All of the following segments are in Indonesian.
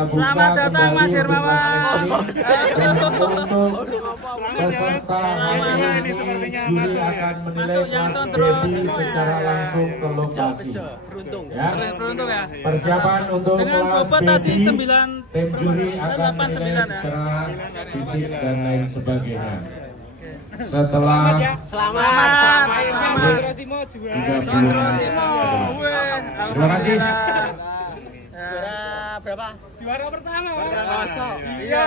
Selamat datang Mas Hermawan. Ini sepertinya masuk ya. Masuk yang contro semua secara ya. langsung ke lokasi. Beruntung. Ya. Beruntung ya. Persiapan untuk Dengan kelas bobot tadi baby, 9 tim juri akan 89 menilai ya. secara fisik dan lain sebagainya. Setelah Selamat. Condrosimo juara. Condrosimo. Terima kasih. Juara berapa? Juara pertama, Mas. Masuk. Iya.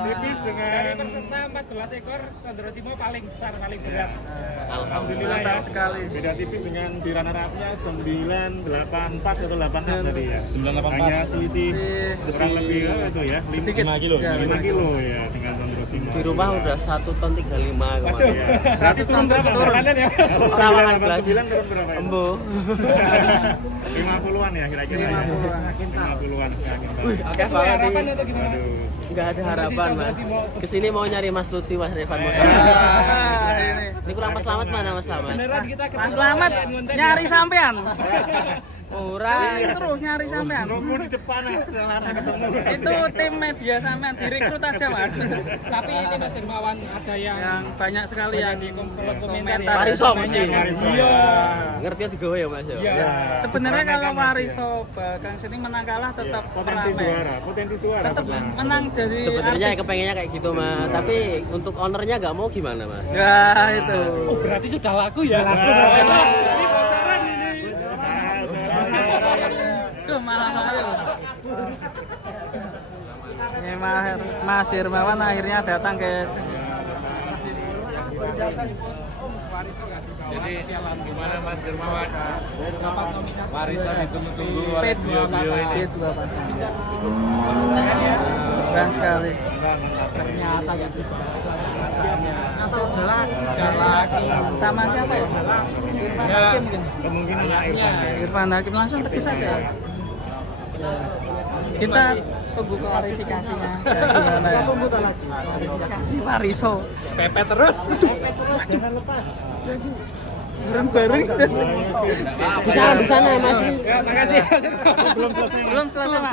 Tipis dengan peserta 14 ekor, Condrosimo paling besar, paling berat. Alhamdulillah ya. Mantap sekali. Beda tipis dengan di runner-up-nya 984 atau 86 tadi ya. 984. Hanya selisih kurang lebih itu ya, Sedikit. 5 kilo. Ya, 5 kilo ya dengan Condrosimo. Di rumah udah 1 ton 35 kemarin. Ya. 1 ton berapa? turun. Ya. Kalau Sama 989 turun berapa? Ya? Embo. 50-an ya kira-kira. 50-an. 50-an. Oke banget ini. atau gimana, Mas? Nggak ada harapan mas. Kesini mau nyari Mas Lutfi, Mas Revan, Mas. Ini kurang Mas Selamat mana Mas Selamat? Beneran kita ketemu Mas Slamet nyari sampean. Murah. Ingin terus nyari sampean. nunggu di depan selara ketemu. Itu tim media sampean direkrut aja Mas. Tapi ini Mas Hermawan ada Yang banyak sekali yang di komentar komentar. Wariso mesti. Iya. Ngerti juga ya Mas ya? Iya. Sebenarnya kalau Wariso Bakang sini menang kalah tetap Potensi rame. juara, potensi juara. Tetap benar. menang jadi Sebenarnya artis. kepengennya kayak gitu Mas. Tapi untuk ownernya nggak mau gimana Mas? Ya itu. Oh, berarti sudah laku ya. Ini bocoran ini. Tuh malah ayo. Ini Mas Hermawan akhirnya datang guys. Jadi gimana Mas Hermawan? Warisan ditunggu-tunggu oleh P2 beliau-beliau pasang. ini. P2 pasang. Keren sekali. Ternyata ya. Atau galak. Sama siapa ya? Irfan Hakim mungkin. Kemungkinan naik. Irfan Hakim langsung tegas saja. Kita tunggu klarifikasinya. Gimana ya? Tunggu lagi. Klarifikasi Wariso. Pepet terus. Pepet terus jangan lepas. Bareng-bareng. Di sana Mas. Makasih. Belum selesai Mas.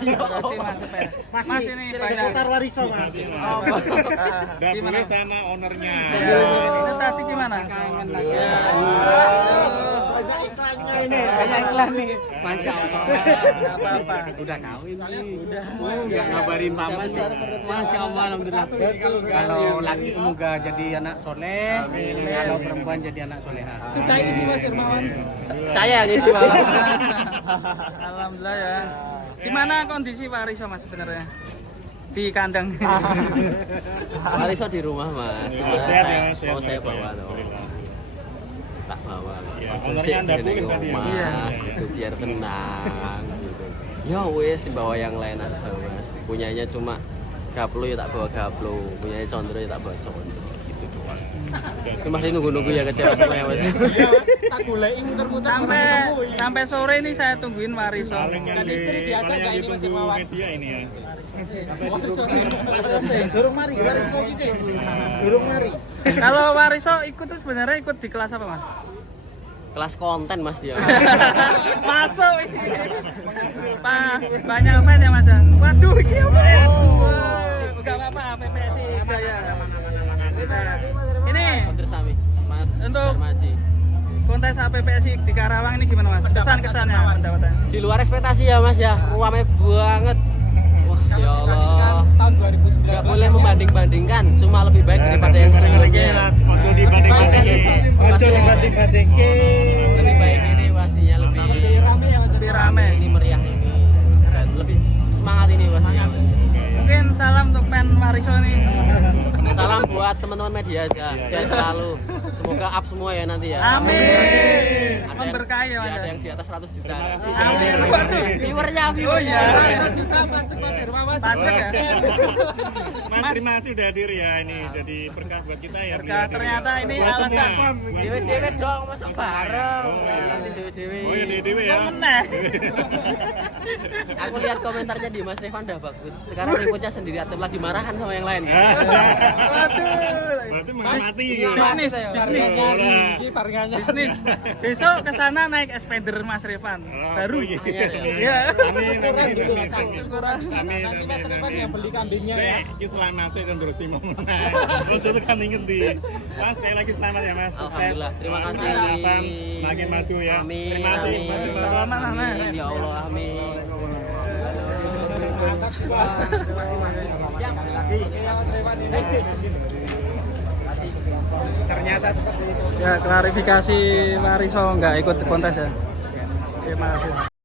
Terima kasih Mas. Mas ini banyak. Wariso, Mas. Dan Gimana? boleh sama ownernya. Itu tadi gimana? Banyak iklannya ini. Banyak iklan nih. Masya Allah. Gak apa-apa. Udah kawin nih. Udah. Nggak ngabarin mama sih. Masya Allah, alhamdulillah. Kalau laki semoga jadi anak soleh, kalau perempuan jadi anak soleha. Sudah ini sih Mas Hermawan. Saya yang isi malam. Alhamdulillah ya. Gimana kondisi Wariso Mas sebenarnya? Di kandang. Wariso di rumah Mas. Sehat ya, Mas. Mau saya Sehat. bawa loh. Alhamdulillah. Tak bawa. Ya, Ojo ownernya sih Anda di booking tadi ya? rumah, Iya. gitu biar tenang gitu. Ya wes dibawa yang lain aja Mas. Punyanya cuma gaplo ya tak bawa gaplo, punyanya condro ya tak bawa condro. Gitu doang. Cuma sih nunggu-nunggu ya kecewa semua ya Mas. Tak goleki muter-muter Sampai sore ini saya tungguin Wariso. Paling yang Jadi paling yang ditunggu media ini ya. Durung mari, Wariso iki sih. Durung mari. kalau Wariso ikut tuh sebenarnya ikut di kelas apa Mas? Kelas konten Mas ya. Masuk ini. Banyak apa ya Mas? Waduh, ini apa ya? Enggak apa-apa, PPSI Jaya. Ini Konter Sami. Mas Untuk- Farmasi. kontes APPSI di Karawang ini gimana Mas? Kesan-kesannya pendapatan? Di luar ekspektasi ya Mas ya. Ramai banget. Wah, ya Allah. tahun 2019. Nggak boleh membanding-bandingkan, cuma lebih baik daripada yang sebelumnya. Ojo dibanding-bandingin. Ojo dibanding-bandingin. Lebih baik ini pastinya lebih Rame ya Mas. Lebih rame. ini meriah ini dan lebih semangat ini pastinya. Mungkin salam untuk fan Wariso nih. Salam buat teman-teman media ya. Sehat selalu. Semoga up semua ya nanti ya. Amin. Ada yang- Memberkahi ya Mas. Ada yang di atas 100 juta. Amin. Waduh. Viewernya, Oh viewernya. iya. 100 juta pajak Mas Hermawan. Pajak ya. Mas terima kasih udah hadir ya ini jadi berkah buat kita ya. Berkah, ternyata ini Buat semua. alasan. Buat Dewe-dewe semua. dong, masa bareng. Oh, iya. Nanti dewe-dewe. Oh ya dewe ya. Kok meneh? Aku lihat komentarnya di Mas Revan udah bagus. Sekarang ikutnya sendiri atau lagi marahan sama yang lain. Berarti mengamati. Bisnis. Bisnis. Besok ke sana naik Spider Mas Revan. Baru. Iya. Amin. Amin. Nanti Mas Revan yang beli kambingnya ya. Iki selamat dan terus Simon. Terus itu kan ingin di. Mas sekali lagi selamat ya Mas. Sukses. Alhamdulillah, terima kasih. Harapan makin maju ya. Amin. Terima kasih. Amin. Salaman, Amin. Ya Allah, amin. Ternyata seperti itu. Ya klarifikasi Pak Riso nggak ikut kontes ya. Terima kasih.